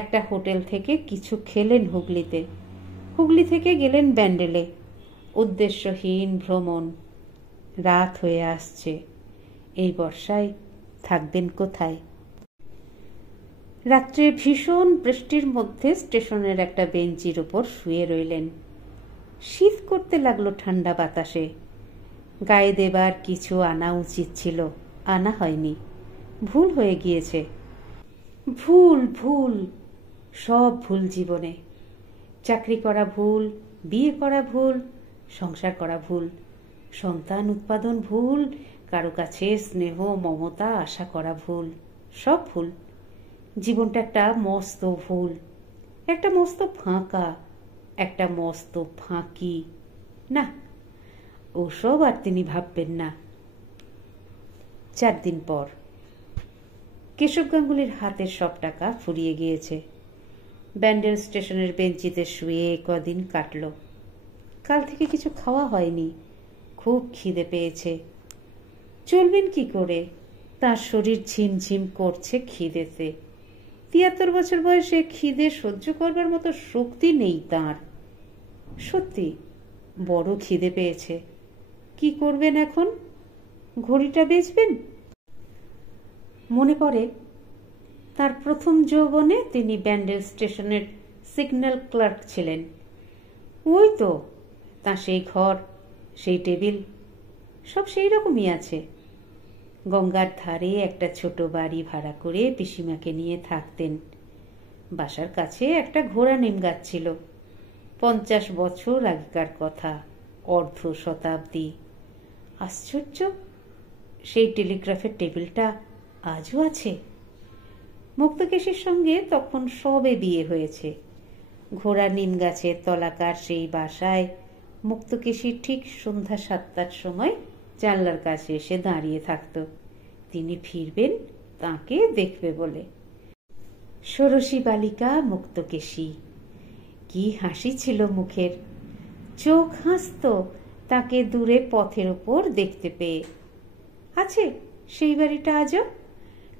একটা হোটেল থেকে কিছু খেলেন হুগলিতে। হুগলি থেকে গেলেন ব্যান্ডেলে। উদ্দেশ্যহীন ভ্রমণ। রাত হয়ে আসছে। এই বর্ষায় থাকবেন কোথায়? রাত্রে ভীষণ বৃষ্টির মধ্যে স্টেশনের একটা বেঞ্চির ওপর শুয়ে রইলেন। শীত করতে লাগলো ঠান্ডা বাতাসে। গায়ে দেবার কিছু আনা উচিত ছিল, আনা হয়নি। ভুল হয়ে গিয়েছে। ভুল ভুল, সব ভুল জীবনে। চাকরি করা ভুল, বিয়ে করা ভুল, সংসার করা ভুল, সন্তান উৎপাদন ভুল, কারো কাছে স্নেহ মমতা আশা করা ভুল, সব ভুল। জীবনটা একটা মস্ত ভুল, একটা মস্ত ফাঁকা, একটা মস্ত ফাঁকি। না, ওসব আর তিনি ভাববেন না। 4 দিন পর কেশব গাঙ্গুলির হাতের সব টাকা ফুরিয়ে গিয়েছে। ব্যান্ডেল স্টেশনের বেঞ্চিতে শুয়ে কদিন কাটল। কাল থেকে কিছু খাওয়া হয়নি। খুব খিদে পেয়েছে। চলবেন কি করে? তার শরীর ঝিমঝিম করছে খিদেতে। 73 বছর বয়সে খিদে সহ্য করবার মতো শক্তি নেই তাঁর। সত্যি বড় খিদে পেয়েছে। কি করবেন এখন? ঘড়িটা বেচবেন? মনে পড়ে তার প্রথম যৌবনে তিনি ব্যান্ডেল স্টেশনের সিগন্যাল ক্লার্ক ছিলেন। ওই তো তার সেই ঘর, সেই টেবিল, সব সেই রকমই আছে। গঙ্গার ধারে একটা ছোট বাড়ি ভাড়া করে পিসিমাকে নিয়ে থাকতেন। বাসার কাছে একটা ঘোড়া নিম গাছ ছিল। 50 বছর আগেকার কথা, অর্ধ শতাব্দী। আশ্চর্য, সেই টেলিগ্রাফের টেবিলটা আজও আছে। মুক্তকেশীর সঙ্গে তখন সবে বিয়ে হয়েছে। ঘোড়া নিম গাছের তলাকার সেই বাসায় মুক্তকেশী ঠিক সন্ধ্যা 7টার সময় জানলার কাছে এসে দাঁড়িয়ে থাকত। তিনি ফিরবেন তাকে দেখবে বলে। ষোড়শী বালিকা মুক্তকেশী। কি হাসি ছিল মুখের! চোখ হাসত তাকে দূরে পথের ওপর দেখতে পেয়ে। আছে সেই বাড়িটা আজও,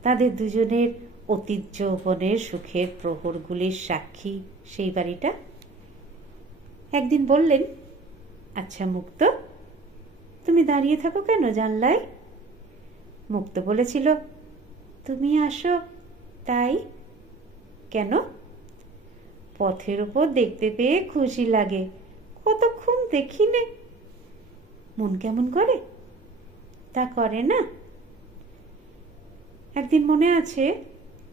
তাদের দুজনের অতীত যৌবনের সুখের প্রহরগুলির সাক্ষী সেই বাড়িটা। একদিন বললেন, আচ্ছা মুক্ত, তুমি দাঁড়িয়ে থাকো কেন জানলায়? মুক্ত বলেছিল, তুমি আসো তাই। কেন? পথের ওপর দেখতে পেয়ে খুশি লাগে। কতক্ষণ দেখি নে। মন কেমন করে? তা করে না? একদিন মনে আছে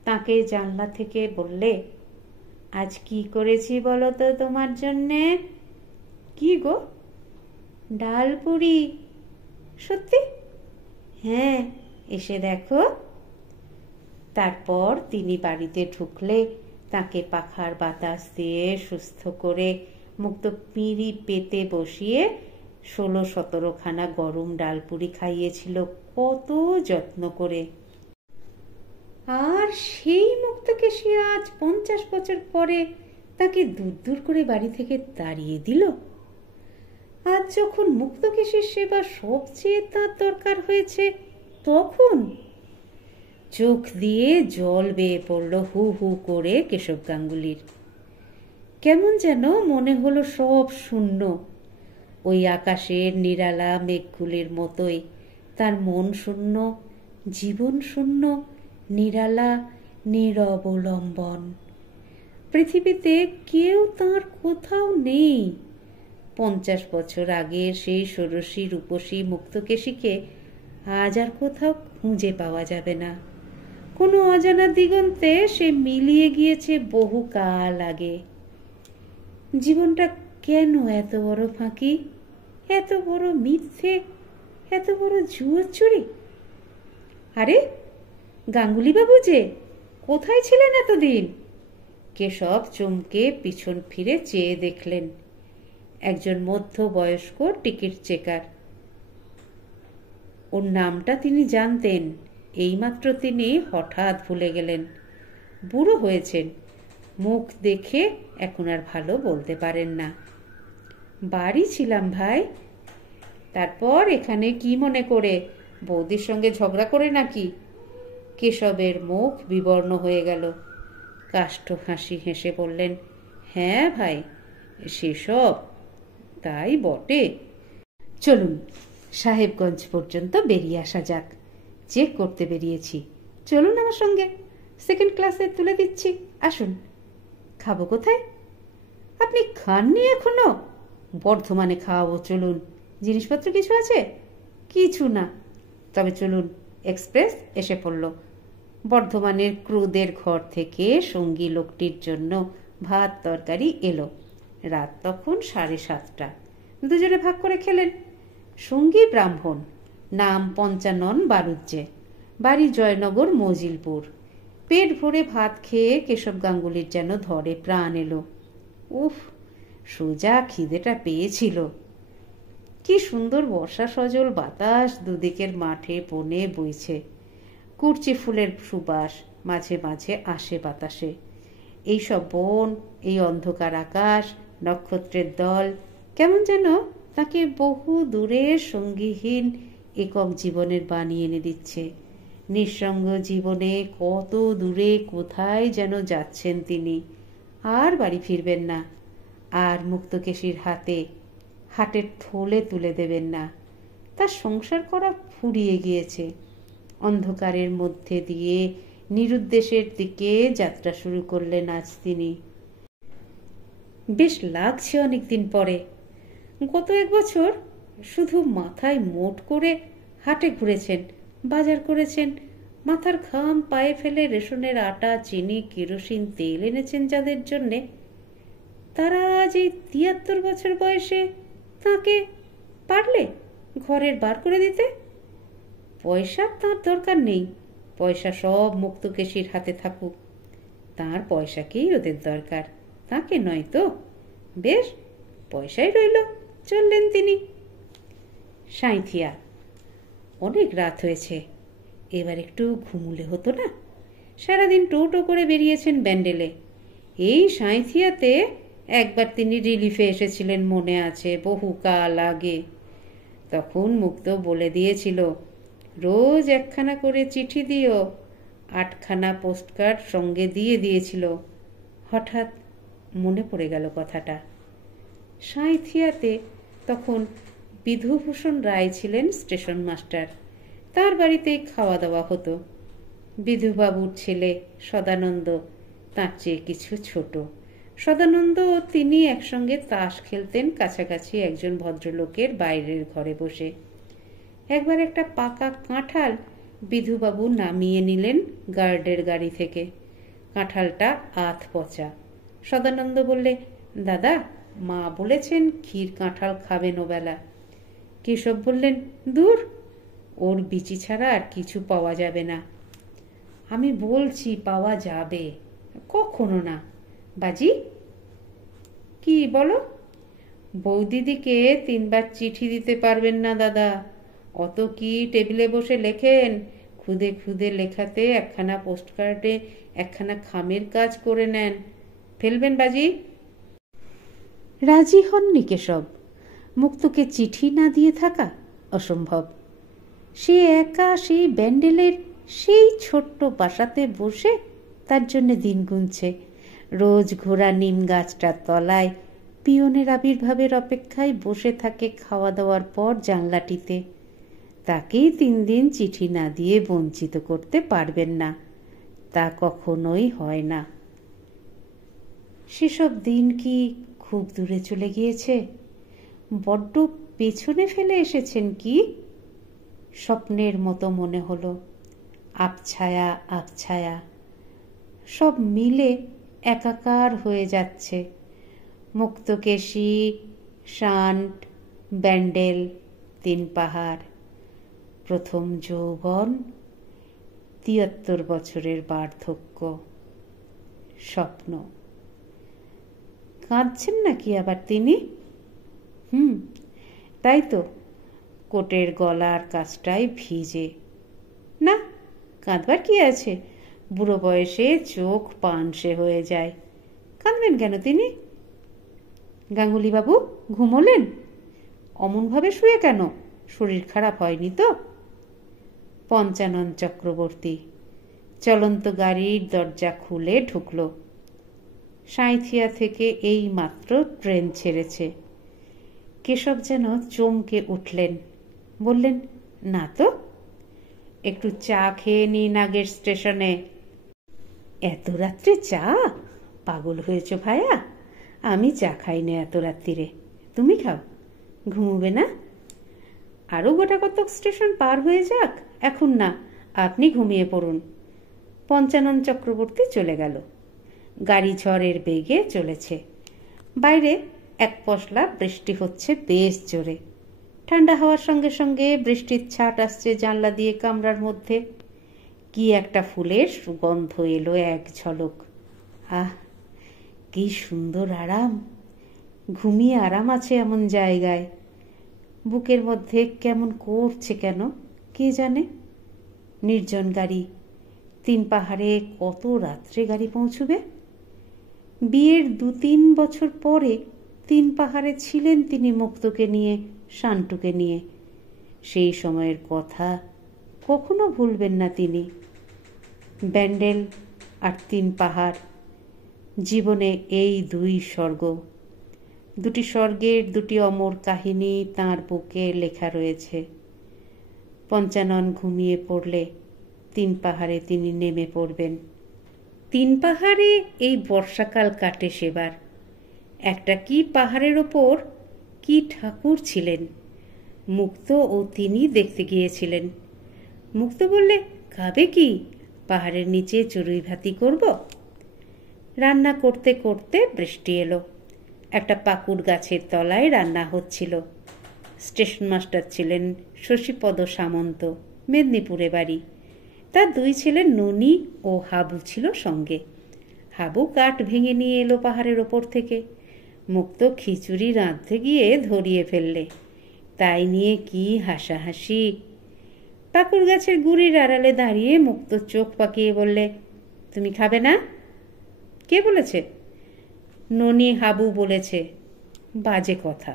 তাকে জানলা থেকে বললে, আজ কি করেছি বলো তো তোমার জন্যে? কি গো? ডাল পুরি। সত্যি? হ্যাঁ, এসে দেখো। তারপর তিনি বাড়িতে ঢুকলে তাকে পাখার বাতাস দিয়ে সুস্থ করে মুক্ত পিঁড়ি পেতে বসিয়ে 16-17 খানা গরম ডালপুরি খাইয়েছিল কত যত্ন করে। আর সেই মুক্তকেশী আজ 50 বছর পরে তাকে দূর দূর করে বাড়ি থেকে তাড়িয়ে দিল। আজ যখন মুক্তকেশীর সেবা সবচেয়ে তার দরকার হয়েছে, তখন চোখ দিয়ে জল বেয়ে পড়ল হু হু করে কেশব গাঙ্গুলির। কেমন যেন মনে হলো সব শূন্য। ওই আকাশের নিরালা মেঘগুলির মতোই তার মন শূন্য, জীবন শূন্য, নিরালা নিরবলম্বন। পৃথিবীতে কেউ তার কোথাও নেই। 50 বছর আগের সেই ষোড়শী রূপসী মুক্তকেশীকে আজ আর কোথাও খুঁজে পাওয়া যাবে না। কোনো অজানা দিগন্তে সে মিলিয়ে গিয়েছে বহুকাল আগে। জীবনটা কেন এত বড় ফাঁকি, এত বড় মিথ্যে, এত বড় জুয়োর চুরি? আরে গাঙ্গুলি বাবু যে, কোথায় ছিলেন এতদিন? কেশব চমকে পিছন ফিরে চেয়ে দেখলেন একজন মধ্যবয়স্ক টিকিট চেকার। ওর নামটা তিনি জানতেন, এইমাত্র তিনি হঠাৎ ভুলে গেলেন। বুড়ো হয়েছেন, মুখ দেখে এখন আর ভালো বলতে পারেন না। বাড়ি ছিলাম ভাই। তারপর এখানে কি মনে করে, বৌদির সঙ্গে ঝগড়া করে নাকি? কেশবের মুখ বিবর্ণ হয়ে গেল। কাষ্ঠ হাসি হেসে বললেন, হ্যাঁ ভাই, সেসব তাই বটে। চলুন সাহেবগঞ্জ পর্যন্ত বেরিয়ে আসা যাক। চেক করতে বেরিয়েছি, চলুন আমার সঙ্গে, সেকেন্ড ক্লাসে তুলে দিচ্ছি, আসুন। খাবো কোথায়? আপনি খাননি এখনো? বর্ধমানে খাওয়াবো, চলুন। জিনিসপত্র কিছু আছে? কিছু না, তবে চলুন। এক্সপ্রেস এসে পড়ল। বর্ধমানের ক্রুদের ঘর থেকে সঙ্গী লোকটির জন্য ভাত তরকারি এলো। রাত তখন 7:30। দুজনে ভাগ করে খেলেন। সঙ্গী ব্রাহ্মণ, নাম পঞ্চানন বারুজ্জে, বাড়ি জয়নগর মজিলপুর। পেট ভরে ভাত খেয়ে কেশব গাঙ্গুলির যেন ধরে প্রাণ এলো। উফ, সোজা খিদেটা পেয়েছিল। কি সুন্দর বর্ষা সজল বাতাস দুদিকের মাঠে বনে বইছে। কুরচি ফুলের সুবাস মাঝে মাঝে আসে বাতাসে। এইসব বন, এই অন্ধকার আকাশ, নক্ষত্রের দল কেমন যেন তাকে বহু দূরের সঙ্গীহীন একক জীবনের বাণী এনে দিচ্ছে। নিঃসঙ্গ জীবনে কত দূরে কোথায় যেন যাচ্ছেন তিনি, আর বাড়ি ফিরবেন না, আর মুক্তকেশীর হাটের থলে তুলে দেবেন না। তার সংসার করা ফুরিয়ে গিয়েছে। অন্ধকারের মধ্যে দিয়ে নিরুদ্দেশের দিকে যাত্রা শুরু করলেন আজ তিনি। বেশ লাগছে অনেকদিন পরে। গত 1 বছর শুধু মাথায় মোট করে হাটে ঘুরেছেন, বাজার করেছেন, মাথার ঘাম পায়ে ফেলে রেশনের আটা, চিনি, কেরোসিন তেল এনেছেন যাদের জন্যে, তারা আজ এই 73 বছর বয়সে তাঁকে পারলে ঘরের বার করে দিতে? পয়সা তাঁর দরকার নেই, পয়সা সব মুক্তকেশীর হাতে থাকুক, তাঁর পয়সাকেই ওদের দরকার, তাকে নয় তো। বেশ, পয়সাই রইল, চললেন তিনি। সাঁইথিয়া। অনেক রাত হয়েছে, এবার একটু ঘুমুলে হতো না? সারাদিন টোটো করে বেরিয়েছেন ব্যান্ডেলে। এই সাঁইথিয়াতে একবার তিনি রিলিফে এসেছিলেন, মনে আছে, বহুকাল আগে। তখন মুক্ত বলে দিয়েছিল, রোজ 1খানা করে চিঠি দিও। 8খানা পোস্টকার্ড সঙ্গে দিয়ে দিয়েছিল। হঠাৎ মনে পড়ে গেল কথাটা। সাঁইথিয়াতে তখন বিধুভূষণ রায় ছিলেন স্টেশন মাস্টার। তার বাড়িতেই খাওয়া দাওয়া হতো। বিধুবাবুর ছেলে সদানন্দ তার চেয়ে কিছু ছোট। সদানন্দ ও তিনি একসঙ্গে তাস খেলতেন কাছাকাছি একজন ভদ্রলোকের বাইরের ঘরে বসে। একবার একটা পাকা কাঁঠাল বিধুবাবু নামিয়ে নিলেন গার্ডের গাড়ি থেকে। কাঁঠালটা আধ পচা। সদানন্দ বললে, দাদা, মা বলেছেন ক্ষীর কাঁঠাল খাবেন ওবেলা। কেশব বললেন, দূর, ওর বিচি ছাড়া আর কিছু পাওয়া যাবে না। আমি বলছি পাওয়া যাবে, কখনো না। বাজি, কি বলো? বৌদিদিকে 3বার চিঠি দিতে পারবেন না দাদা? অত কি টেবিলে বসে লেখেন? খুদে খুদে লেখাতে 1খানা পোস্টকার্ডে 1খানা খামের কাজ করে নেন। ফেলবেন বাজি? রাজি হননি কেশব। মুক্তকে চিঠি না দিয়ে থাকা অসম্ভব। সে একা সেই ব্যান্ডেলের সেই ছোট্ট বাসাতে বসে তার জন্য দিন গুনছে। রোজ ঘোড়া নিম গাছটার তলায় পিয়নের আবির্ভাবের অপেক্ষায় বসে থাকে খাওয়া দাওয়ার পর জানলাটিতে। তাকেই 3 দিন চিঠি না দিয়ে বঞ্চিত করতে পারবেন না, তা কখনোই হয় না। সেসব দিন কি খুব দূরে চলে গিয়েছে? বড্ড পেছনে ফেলে এসেছেন কি? স্বপ্নের মতো মনে হলো। আবছায়া আবছায়া সব মিলে একাকার হয়ে যাচ্ছে। মুক্তকেশী, শান্ট, ব্যান্ডেল, তিন পাহাড়, প্রথম যৌবন, ৭৩ বছরের বার্ধক্য, স্বপ্ন। কাঁদছেন নাকি আবার তিনি? তাই তো, কোটের গলার কাছটাই ভিজে। না, কাঁদবার কি আছে, বুড়ো বয়সে চোখ পানসে হয়ে যায়। কাঁদবেন কেন তিনি? গাঙ্গুলি বাবু ঘুমোলেন? অমনভাবে শুয়ে কেন? শরীর খারাপ হয়নি তো? পঞ্চানন চক্রবর্তী চলন্ত গাড়ির দরজা খুলে ঢুকল। সাঁইথিয়া থেকে এই মাত্র ট্রেন ছেড়েছে। কেশব যেন চমকে উঠলেন, বললেন, না তো, একটু চা খেয়ে নিন আগের স্টেশনে। এত রাত্রে চা? পাগল হয়েছ ভায়া? আমি চা খাই না এত রাত্রিরে, তুমি খাও। ঘুমোবে না? আরো গোটা কতক স্টেশন পার হয়ে যাক, এখন না, আপনি ঘুমিয়ে পড়ুন। পঞ্চানন চক্রবর্তী চলে গেল। গাড়ি ঝড়ের বেগে চলেছে। বাইরে এক পশলা বৃষ্টি হচ্ছে বেশ জোরে। ঠান্ডা হওয়ার সঙ্গে সঙ্গে বৃষ্টির ছাট আসছে জানলা দিয়ে কামরার মধ্যে। কি একটা ফুলের সুগন্ধ এলো এক ঝলক। আহ, কি সুন্দর আরাম! ঘুমিয়ে আরাম আছে এমন জায়গায়। বুকের মধ্যে কেমন করছে কেন কে জানে। নির্জন গাড়ি। তিন পাহাড়ে কত রাত্রে গাড়ি পৌঁছবে? বিয়ের ২-৩ বছর পরে তিন পাহাড়ে ছিলেন তিনি মুক্তকে নিয়ে, শান্টুকে নিয়ে। সেই সময়ের কথা কখনো ভুলবেন না তিনি। ব্যান্ডেল আর তিন পাহাড়, জীবনে এই দুই স্বর্গ। দুটি স্বর্গের দুটি অমর কাহিনী তাঁর বুকে লেখা রয়েছে। পঞ্চানন ঘুমিয়ে পড়লে তিন পাহাড়ে তিনি নেমে পড়বেন। তিন পাহাড়ে এই বর্ষাকাল কাটে সেবার। একটা কি পাহাড়ের ওপর কি ঠাকুর ছিলেন, মুক্ত ও তিনি দেখতে গিয়েছিলেন। মুক্ত বললে, খাবে কি? পাহাড়ের নিচে চড়ুই ভাতি করব। রান্না করতে করতে বৃষ্টি এলো। একটা পাকুড় গাছের তলায় রান্না হচ্ছিল। স্টেশন মাস্টার ছিলেন শশীপদ সামন্ত, মেদিনীপুরে বাড়ি। তার দুই ছেলে ননি ও হাবু ছিল সঙ্গে। হাবু কাঠ ভেঙে নিয়ে এলো পাহাড়ের ওপর থেকে। মুক্ত খিচুড়ি রাঁধতে গিয়ে ধরিয়ে ফেললে। তাই নিয়ে কি হাসাহাসি! পাকুড় গাছের গুড়ির আড়ালে দাঁড়িয়ে মুক্ত চোখ পাকিয়ে বললে, তুমি খাবে না? কে বলেছে? ননি হাবু বলেছে। বাজে কথা।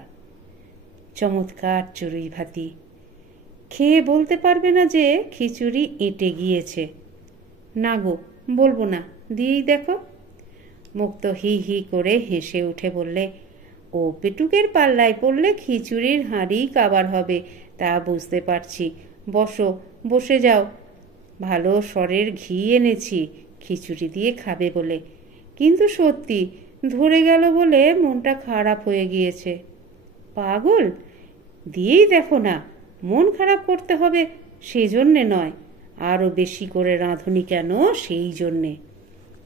চমৎকার চড়ুই ভাতি। খেয়ে বলতে পারবে না যে খিচুড়ি এঁটে গিয়েছে। না গো, বলবো না, দিয়েই দেখো। মুক্ত হি হি করে হেসে উঠে বললে, ও পেটুকের পাল্লায় পড়লে খিচুড়ির হাঁড়ি কাবার হবে, তা বুঝতে পারছি। বসো, বসে যাও। ভালো সরের ঘি এনেছি খিচুড়ি দিয়ে খাবে বলে, কিন্তু সত্যি ধরে গেল বলে মনটা খারাপ হয়ে গিয়েছে। পাগল, দিয়েই দেখো না। মন খারাপ করতে হবে সেজন্যে নয়, আরো বেশি করে রাঁধুনি কেন সেই জন্যে।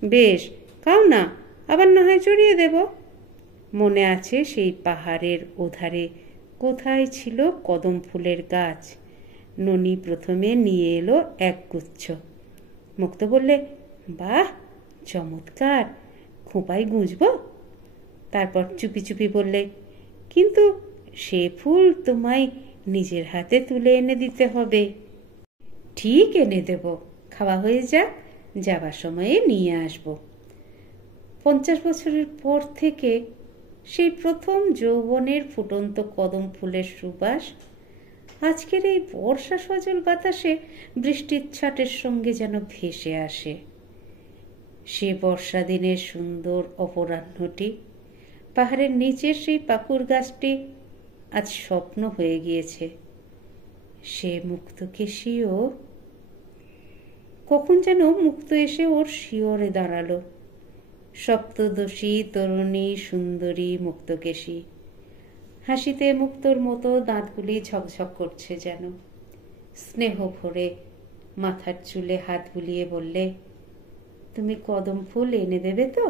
বেশ, খাও না, আবার না হয় চড়িয়ে দেব। মনে আছে সেই পাহাড়ের ওধারে কোথায় ছিল কদম ফুলের গাছ? ননি প্রথমে নিয়ে এলো এক গুচ্ছ। মুক্ত বললে, বাহ, চমৎকার, খোঁপায় গুঁজব। তারপর চুপি চুপি বললে, কিন্তু সে ফুল তোমায় নিজের হাতে তুলে এনে দিতে হবে। ঠিক এনে দেব, খাওয়া হয়ে যাক, যাবার সময়ে নিয়ে আসব। 50 বছরের পর থেকে সেই প্রথম যৌবনের ফুটন্ত কদম ফুলের সুবাস আজকের এই বর্ষা সজল বাতাসে বৃষ্টির ছাটের সঙ্গে যেন ভেসে আসে। সে বর্ষা দিনের সুন্দর অপরাহ্নটি, পাহাড়ের নিচের সেই পাকুড় গাছটি আজ স্বপ্ন হয়ে গিয়েছে। সে মুক্তকেশীও কখন যেন মুক্ত এসে ওর শিয়রে দাঁড়ালো। সপ্তদশী তরুণী সুন্দরী মুক্তকেশী। হাসিতে মুক্তর মতো দাঁতগুলি ঝকঝক করছে যেন। স্নেহ ভরে মাথার চুলে হাত বুলিয়ে বললে, তুমি কদম ফুল এনে দেবে তো?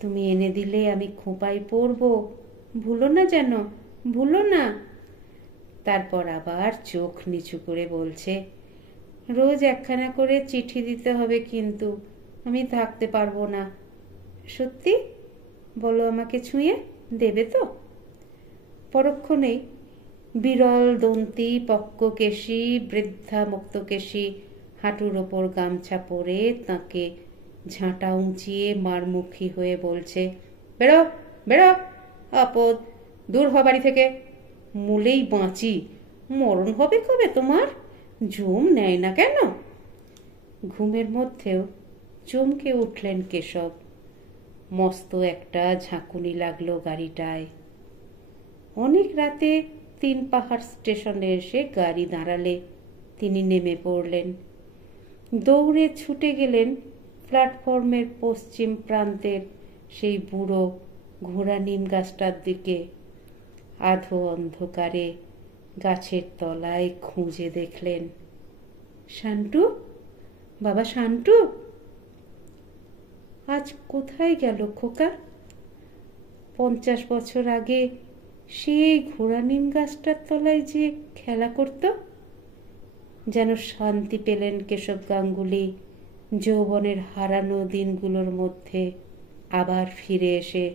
তুমি এনে দিলে আমি খোঁপায় পড়ব, ভুলো না যেন, ভুলো না। তারপর আবার চোখ নিচু করে বলছে, রোজ একখানা করে চিঠি দিতে হবে, কিন্তু আমি থাকতে পারবো না। সত্যি বলো, আমাকে ছুঁয়ে দেবে তো? পরক্ষণেই বিরল দন্তি পক্ককেশী বৃদ্ধা মুক্তকেশী হাঁটুর ওপর গামছা পরে তাকে ঝাঁটা উঁচিয়ে মারমুখী হয়ে বলছে, বেরো বেরো, আপদ, দূর হ বাড়ি থেকে, মূলেই বাঁচি, মরণ হবে কবে তোমার? জম নেয় না কেন? ঘুমের মধ্যেও চমকে উঠলেন কেশব। মস্ত একটা ঝাঁকুনি লাগলো গাড়িটায়। অনেক রাতে 3 পাহাড় স্টেশনে এসে গাড়ি দাঁড়ালে তিনি নেমে পড়লেন। দৌড়ে ছুটে গেলেন প্ল্যাটফর্মের পশ্চিম প্রান্তের সেই বুড়ো ঘোড়া নিম গাছটার দিকে। আধো অন্ধকারে গাছের তলায় খুঁজে দেখলেন, শান্টু, বাবা শান্টু, আজ কোথায় গেল খোকা? 50 বছর আগে সেই ঘোড়া নিম গাছটার তলায় যে খেলা করত। যেন শান্তি পেলেন কেশব গাঙ্গুলি যৌবনের হারানো দিনগুলোর মধ্যে আবার ফিরে এসে।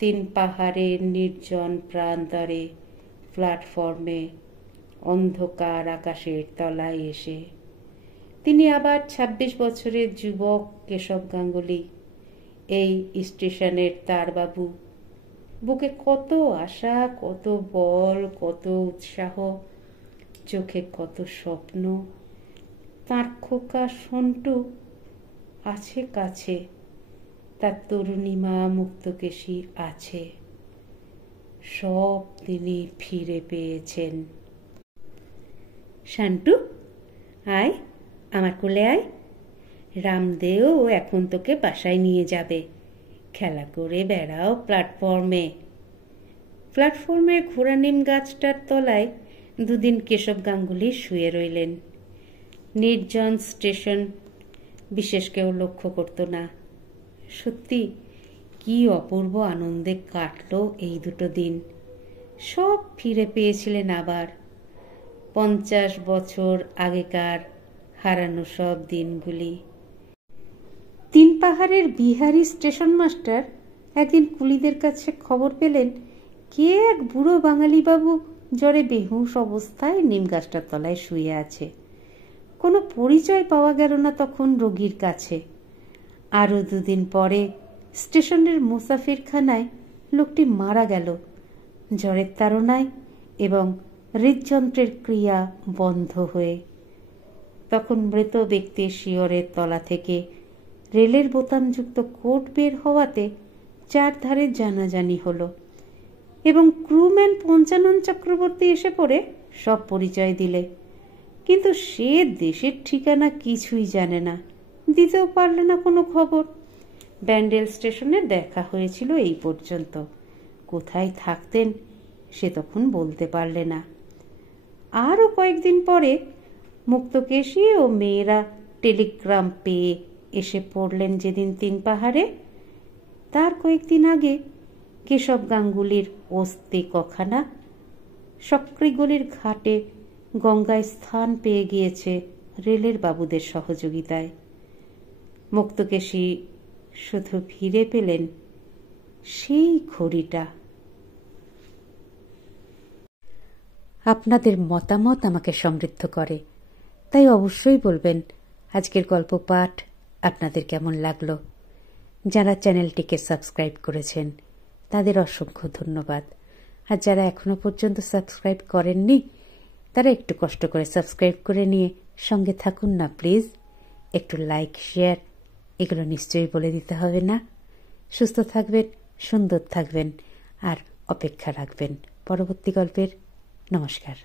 3 পাহাড়ের নির্জন প্রান্তরে প্ল্যাটফর্মে অন্ধকার আকাশের তলায় এসে তিনি আবার 26 বছরের যুবক কেশব গাঙ্গুলি। এই স্টেশনের তারবাবু। বুকে কত আশা, কত বল, কত উৎসাহ, চোখে কত স্বপ্ন। তার খোকা সন্টু আছে কাছে, তার তরুণীমা মুক্তকেশী আছে। সব তিনি ফিরে পেয়েছেন। শান্টু, আয়, আমার কোলে আয়। রামদেও এখন তোকে বাসায় নিয়ে যাবে। খেলা করে বেড়াও প্ল্যাটফর্মে। প্ল্যাটফর্মের ঘোড়া নিম গাছটার তলায় দুদিন কেশব গাঙ্গুলি শুয়ে রইলেন। নির্জন স্টেশন, বিশেষ কেউ লক্ষ্য করত না। সত্যি কি অপূর্ব আনন্দে কাটল এই 2 দিন। সব ফিরে পেয়েছিলেন আবার। 50 বছর আগেকার হারানো সব দিনগুলি। 3 পাহাড়ের বিহারি স্টেশন মাস্টার একদিন কুলিদের কাছে খবর পেলেন কে এক বুড়ো বাঙালি বাবু জ্বরে বেহুঁশ অবস্থায় নিম গাছটার তলায় শুয়ে আছে। কোনো পরিচয় পাওয়া গেল না তখন রোগীর কাছে। আরও 2 দিন পরে স্টেশনের মুসাফিরখানায় লোকটি মারা গেল জ্বরের তাড়নায় এবং হৃদযন্ত্রের ক্রিয়া বন্ধ হয়ে। তখন মৃত ব্যক্তির শিয়রের তলা থেকে রেলের বোতামযুক্ত কোট বের হওয়াতে 4 ধারে জানাজানি হলো এবং ক্রুম্যান পঞ্চানন চক্রবর্তী এসে পড়ে সব পরিচয় দিলে। কিন্তু সে দেশের ঠিকানা কিছুই জানে না, দিতেও পারলে না কোনো খবর। ব্যান্ডেল স্টেশনে দেখা হয়েছিল এই পর্যন্ত। কোথায় থাকতেন সে তখন বলতে পারলে না। আরও কয়েকদিন পরে মুক্তকেশী ও মেয়েরা টেলিগ্রাম পেয়ে এসে পড়লেন যেদিন 3 পাহাড়ে। তার কয়েকদিন আগে কেশব গাঙ্গুলির অস্থি কখানা সক্রিগলির ঘাটে গঙ্গায় স্থান পেয়ে গিয়েছে রেলের বাবুদের সহযোগিতায়। মুক্তকেশী শুধু ফিরে পেলেন সেই ঘড়িটা। আপনাদের মতামত আমাকে সমৃদ্ধ করে, তাই অবশ্যই বলবেন আজকের গল্প পাঠ আপনাদের কেমন লাগলো। যারা চ্যানেলটিকে সাবস্ক্রাইব করেছেন তাদের অসংখ্য ধন্যবাদ। আর যারা এখনো পর্যন্ত সাবস্ক্রাইব করেননি তারা একটু কষ্ট করে সাবস্ক্রাইব করে নিয়ে সঙ্গে থাকুন না প্লিজ। একটু লাইক, শেয়ার এগুলো নিশ্চয়ই বলে দিতে হবে না। সুস্থ থাকবেন, সুন্দর থাকবেন আর অপেক্ষা রাখবেন পরবর্তী গল্পের। নমস্কার।